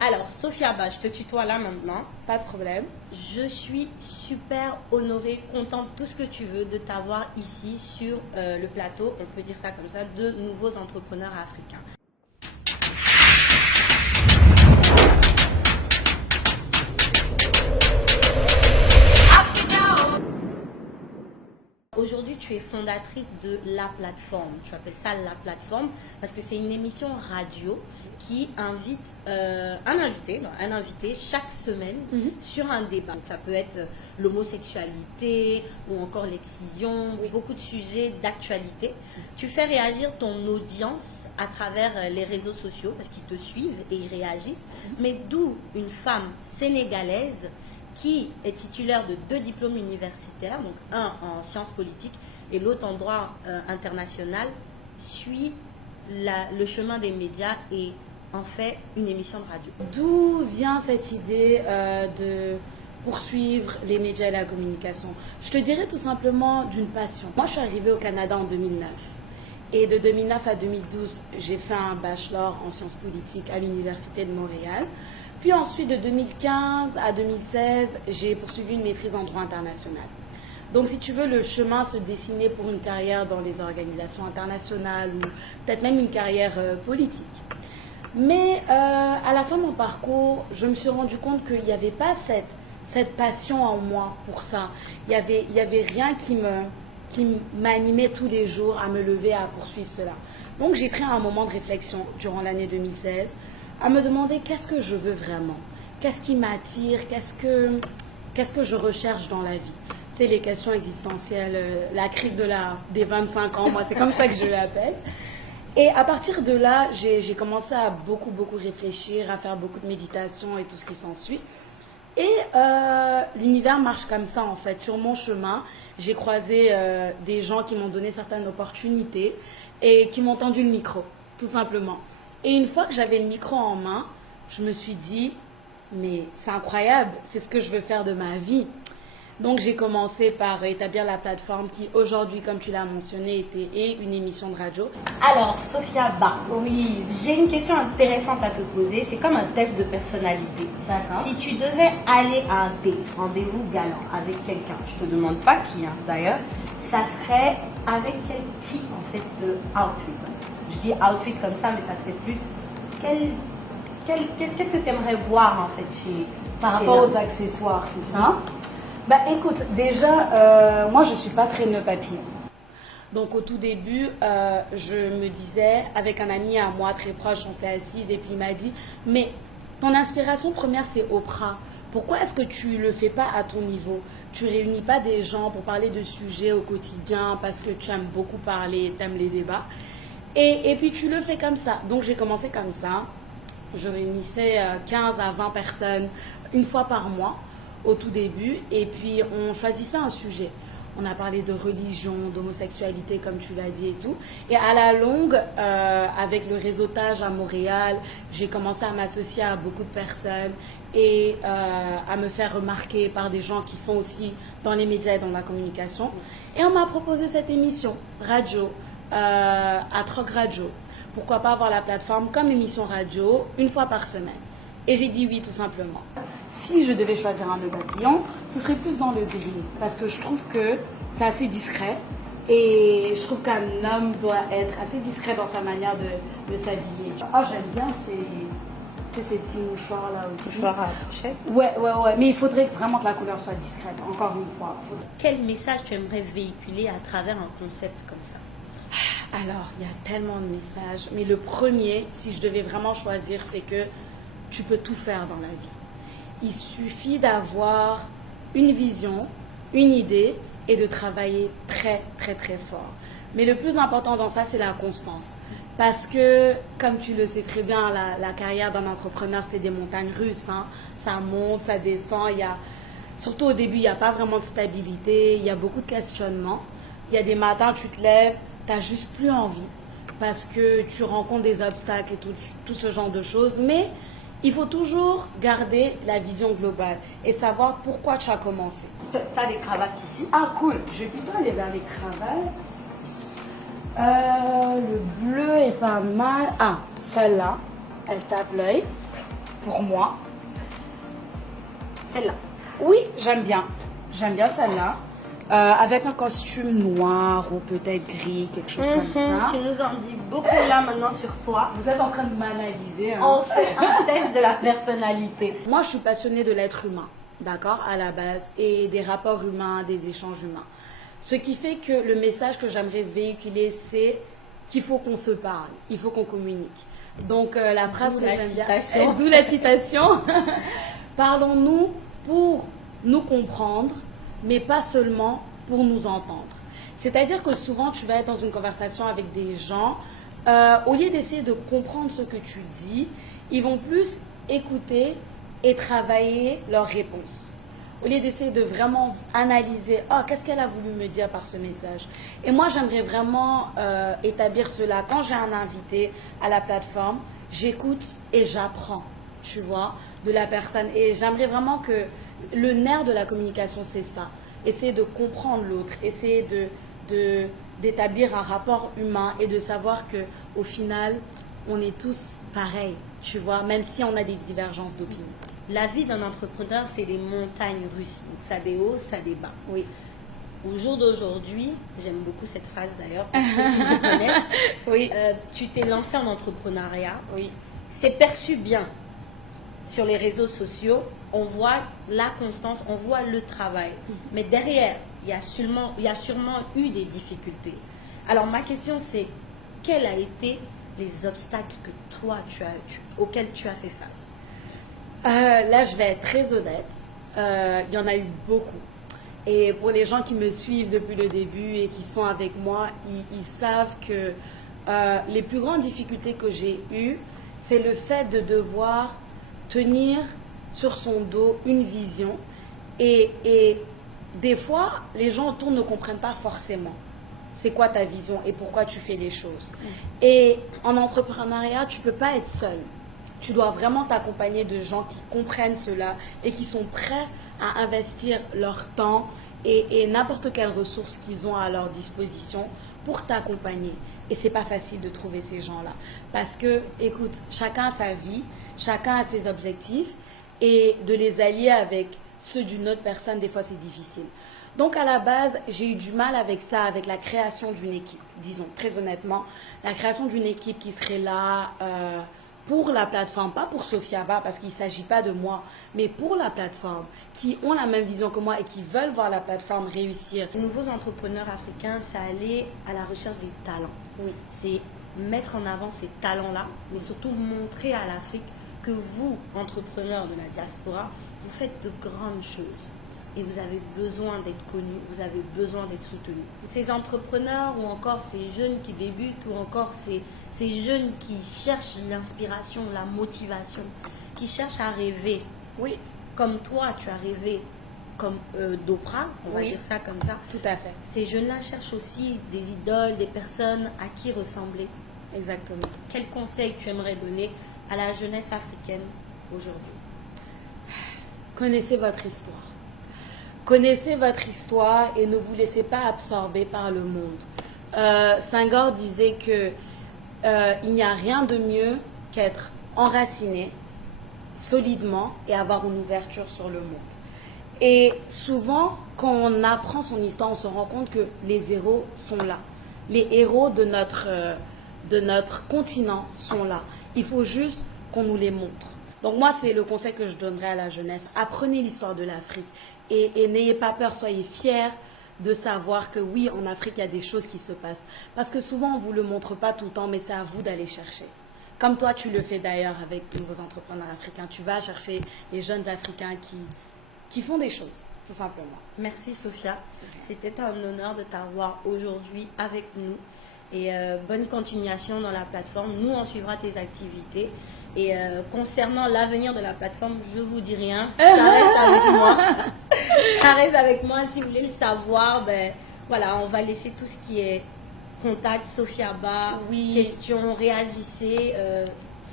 Alors, Sophia, bah, je te tutoie là maintenant. Pas de problème. Je suis super honorée, contente, tout ce que tu veux, de t'avoir ici sur le plateau, on peut dire ça comme ça, de nouveaux entrepreneurs africains. Aujourd'hui, tu es fondatrice de La Plateforme. Tu appelles ça La Plateforme parce que c'est une émission radio qui invite un invité chaque semaine sur un débat. Donc, ça peut être l'homosexualité ou encore l'excision, beaucoup de sujets d'actualité. Tu fais réagir ton audience à travers les réseaux sociaux parce qu'ils te suivent et ils réagissent. Mais d'où une femme sénégalaise qui est titulaire de 2 diplômes universitaires, donc un en sciences politiques et l'autre en droit international, suit le chemin des médias et en fait une émission de radio. D'où vient cette idée de poursuivre les médias et la communication? Je te dirais tout simplement d'une passion. Moi, je suis arrivée au Canada en 2009. Et de 2009 à 2012, j'ai fait un bachelor en sciences politiques à l'Université de Montréal. Puis ensuite, de 2015 à 2016, j'ai poursuivi une maîtrise en droit international. Donc, si tu veux, le chemin se dessinait pour une carrière dans les organisations internationales ou peut-être même une carrière politique. Mais à la fin de mon parcours, je me suis rendu compte qu'il n'y avait pas cette passion en moi pour ça. Il y avait rien qui m'animait tous les jours à me lever à poursuivre cela. Donc, j'ai pris un moment de réflexion durant l'année 2016 à me demander qu'est-ce que je veux vraiment, qu'est-ce qui m'attire, qu'est-ce que je recherche dans la vie. Tu sais, les questions existentielles, la crise des 25 ans, moi c'est comme ça que je l'appelle. Et à partir de là, j'ai commencé à beaucoup réfléchir, à faire beaucoup de méditation et tout ce qui s'ensuit. Et l'univers marche comme ça en fait. Sur mon chemin, j'ai croisé des gens qui m'ont donné certaines opportunités et qui m'ont tendu le micro, tout simplement. Et une fois que j'avais le micro en main, je me suis dit, mais c'est incroyable, c'est ce que je veux faire de ma vie. Donc j'ai commencé par établir la plateforme qui aujourd'hui, comme tu l'as mentionné, est une émission de radio. Alors, Sophia Ba, oui, j'ai une question intéressante à te poser. C'est comme un test de personnalité. D'accord. Si tu devais aller à un rendez-vous galant avec quelqu'un, je te demande pas qui, hein, d'ailleurs, ça serait avec quel type en fait de outfit? Je dis outfit comme ça, mais ça serait plus. Qu'est-ce que tu aimerais voir en fait par rapport aux accessoires, c'est ça? Bah écoute, déjà, moi je suis pas très nœud papillon. Donc au tout début, je me disais, avec un ami à moi très proche, on s'est assise et puis il m'a dit, mais ton inspiration première c'est Oprah. Pourquoi est-ce que tu le fais pas à ton niveau? Tu réunis pas des gens pour parler de sujets au quotidien parce que tu aimes beaucoup parler, tu aimes les débats. Et puis tu le fais comme ça. Donc j'ai commencé comme ça. Je réunissais 15 à 20 personnes une fois par mois au tout début. Et puis on choisissait un sujet. On a parlé de religion, d'homosexualité comme tu l'as dit et tout. Et à la longue, avec le réseautage à Montréal, j'ai commencé à m'associer à beaucoup de personnes et à me faire remarquer par des gens qui sont aussi dans les médias et dans la communication. Et on m'a proposé cette émission radio. À Troc Radio. Pourquoi pas avoir la plateforme comme émission radio une fois par semaine? Et j'ai dit oui tout simplement. Si je devais choisir un nœud papillon, ce serait plus dans le gris parce que je trouve que c'est assez discret et je trouve qu'un homme doit être assez discret dans sa manière de s'habiller. Oh, j'aime bien ces petits mouchoirs là aussi. Mouchoirs à coucher. Ouais, mais il faudrait vraiment que la couleur soit discrète, encore une fois. Quel message tu aimerais véhiculer à travers un concept comme ça? Alors, il y a tellement de messages, mais le premier, si je devais vraiment choisir, c'est que tu peux tout faire dans la vie. Il suffit d'avoir une vision, une idée et de travailler très fort. Mais le plus important dans ça, c'est la constance. Parce que, comme tu le sais très bien, la carrière d'un entrepreneur, c'est des montagnes russes. Hein. Ça monte, ça descend. Surtout au début, il n'y a pas vraiment de stabilité. Il y a beaucoup de questionnements. Il y a des matins, tu te lèves, tu n'as juste plus envie parce que tu rencontres des obstacles et tout ce genre de choses. Mais il faut toujours garder la vision globale et savoir pourquoi tu as commencé. Tu as des cravates ici? Ah cool, je vais plutôt aller vers les cravates. Le bleu est pas mal. Ah, celle-là, elle tape l'œil. pour moi. Celle-là. Oui, j'aime bien. J'aime bien celle-là. Avec un costume noir ou peut-être gris, quelque chose comme ça. Tu nous en dis beaucoup là maintenant sur toi. Vous êtes en train de m'analyser. Hein. On fait un test de la personnalité. Moi, je suis passionnée de l'être humain, d'accord, à la base, et des rapports humains, des échanges humains. Ce qui fait que le message que j'aimerais véhiculer, c'est qu'il faut qu'on se parle, il faut qu'on communique. Donc, la phrase que j'aime bien, d'où la citation, parlons-nous pour nous comprendre, mais pas seulement pour nous entendre. C'est-à-dire que souvent, tu vas être dans une conversation avec des gens, au lieu d'essayer de comprendre ce que tu dis, ils vont plus écouter et travailler leurs réponses. Au lieu d'essayer de vraiment analyser, oh, qu'est-ce qu'elle a voulu me dire par ce message. Et moi, j'aimerais vraiment établir cela. Quand j'ai un invité à la plateforme, j'écoute et j'apprends, tu vois, de la personne. Et j'aimerais vraiment que le nerf de la communication, c'est ça. Essayer de comprendre l'autre, essayer d'établir un rapport humain et de savoir qu'au final, on est tous pareils, tu vois, même si on a des divergences d'opinion. La vie d'un entrepreneur, c'est des montagnes russes. Donc, ça a des hauts, ça a des bas. Oui. Au jour d'aujourd'hui, j'aime beaucoup cette phrase d'ailleurs, pour ceux qui me connaissent. Oui. Tu t'es lancé en entrepreneuriat. Oui. C'est perçu bien sur les réseaux sociaux. On voit la constance, on voit le travail. Mais derrière, il y a sûrement eu des difficultés. Alors ma question c'est, quels ont été les obstacles que toi, auxquels tu as fait face? Là, je vais être très honnête. Il y en a eu beaucoup. Et pour les gens qui me suivent depuis le début et qui sont avec moi, ils savent que les plus grandes difficultés que j'ai eues, c'est le fait de devoir tenir sur son dos une vision. Et des fois, les gens autour ne comprennent pas forcément c'est quoi ta vision et pourquoi tu fais les choses. Et en entrepreneuriat, tu ne peux pas être seul. Tu dois vraiment t'accompagner de gens qui comprennent cela et qui sont prêts à investir leur temps et n'importe quelle ressource qu'ils ont à leur disposition pour t'accompagner. Et c'est pas facile de trouver ces gens-là. Parce que, écoute, chacun a sa vie, chacun a ses objectifs et de les allier avec ceux d'une autre personne, des fois c'est difficile. Donc à la base, j'ai eu du mal avec ça, avec la création d'une équipe. Disons, très honnêtement, la création d'une équipe qui serait là pour la plateforme, pas pour Sofiaba, parce qu'il ne s'agit pas de moi, mais pour la plateforme, qui ont la même vision que moi et qui veulent voir la plateforme réussir. Les nouveaux entrepreneurs africains, ça allait à la recherche des talents. Oui. C'est mettre en avant ces talents-là, mais surtout montrer à l'Afrique que vous, entrepreneurs de la diaspora, vous faites de grandes choses. Et vous avez besoin d'être connus, vous avez besoin d'être soutenus. Ces entrepreneurs ou encore ces jeunes qui débutent ou encore ces jeunes qui cherchent l'inspiration, la motivation, qui cherchent à rêver. Oui. Comme toi, tu as rêvé comme d'Oprah, on va Oui. dire ça comme ça. Tout à fait. Ces jeunes-là cherchent aussi des idoles, des personnes à qui ressembler. Exactement. Quel conseil tu aimerais donner à la jeunesse africaine aujourd'hui? Connaissez votre histoire. Connaissez votre histoire et ne vous laissez pas absorber par le monde. Senghor disait que il n'y a rien de mieux qu'être enraciné solidement et avoir une ouverture sur le monde. Et souvent, quand on apprend son histoire, on se rend compte que les héros sont là. Les héros de notre continent sont là. Il faut juste qu'on nous les montre. Donc moi, c'est le conseil que je donnerais à la jeunesse. Apprenez l'histoire de l'Afrique. Et n'ayez pas peur, soyez fiers de savoir que oui, en Afrique, il y a des choses qui se passent. Parce que souvent, on ne vous le montre pas tout le temps, mais c'est à vous d'aller chercher. Comme toi, tu le fais d'ailleurs avec vos entrepreneurs africains. Tu vas chercher les jeunes Africains qui font des choses, tout simplement. Merci Sophia. C'était un honneur de t'avoir aujourd'hui avec nous. Et bonne continuation dans la plateforme. Nous, on suivra tes activités. Et concernant l'avenir de la plateforme, je vous dis rien, ça reste avec moi. Ça reste avec moi. Si vous voulez le savoir, ben voilà, on va laisser tout ce qui est contact, Sofiaba, Oui. questions, réagissez.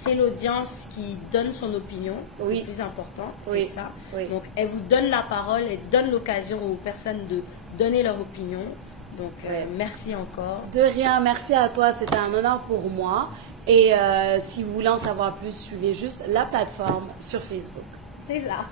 C'est l'audience qui donne son opinion, Oui. le plus important, Oui. c'est ça. Oui. Donc elle vous donne la parole, elle donne l'occasion aux personnes de donner leur opinion. Donc merci encore. De rien, merci à toi, c'était un honneur pour moi. Et si vous voulez en savoir plus, suivez juste la plateforme sur Facebook. C'est ça.